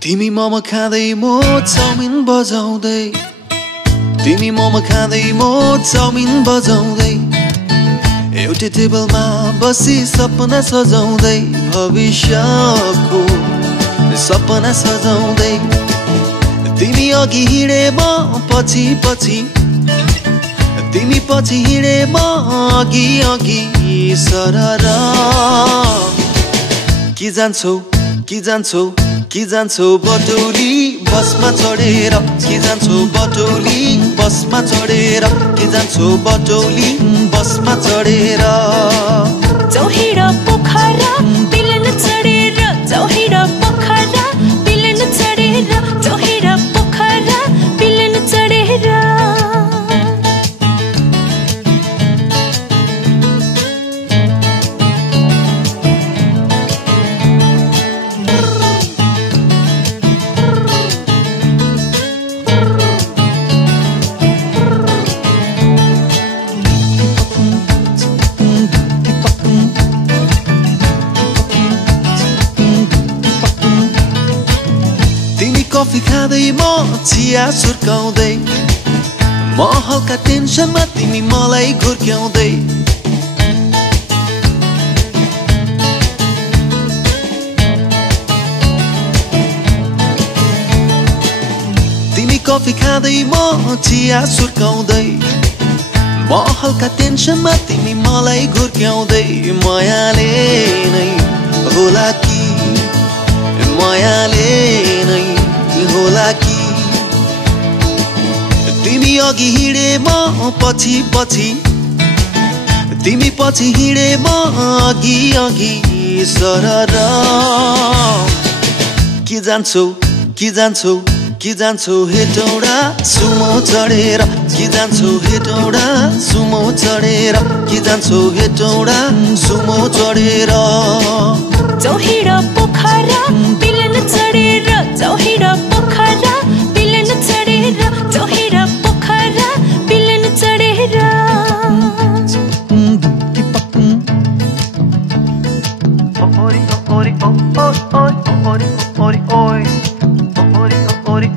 तिमी मोमो खाँदै म चाउमिन बजाउँदै तिमी मोमो खाँदै म चाउमिन बजाउँदै एउटै टेबलमा बसी सपना सजाउँदै भविष्यको सपना सजाउँदै तिमी अघि हिँडे म पछि पछि तिमी पछि हिँडे म अघि अघि सररा कि जान्छौ कि जान्छौ बटोली बसमा चढेर कि जान्छौ बटोली बसमा चढेर कि जान्छौ बटोली बसमा चढेर चौहिड पोखरा बिलन चढेर चौहिड पोखरा बिलन चढेर चौहिड पोखरा बिलन चढेर कफी खाँदै म चिया सुर्काउँदै म हल्का टेन्सनमा तिमी मलाई घुर्क्याउँदै तिमी कफी खाँदै म चिया सुर्काउँदै म हल्का टेन्सनमा तिमी मलाई घुर्क्याउँदै मायाले नै होला कि मायाले नै होला कि तिमी अघि हिँडे म पछि पछि तिमी पछि हिँडे म अघि अघि सररा कि जान्छौ हेटौडा सुमो चढेर कि जान्छौ हेटौडा सुमो चढेर कि जान्छौ हेटौडा सुमो चढेर चौहिड पोखरा बिलन चढेर चौहिड पोखरा बिलन चढेर चौहिड पोखरा बिलन चढेर Ori,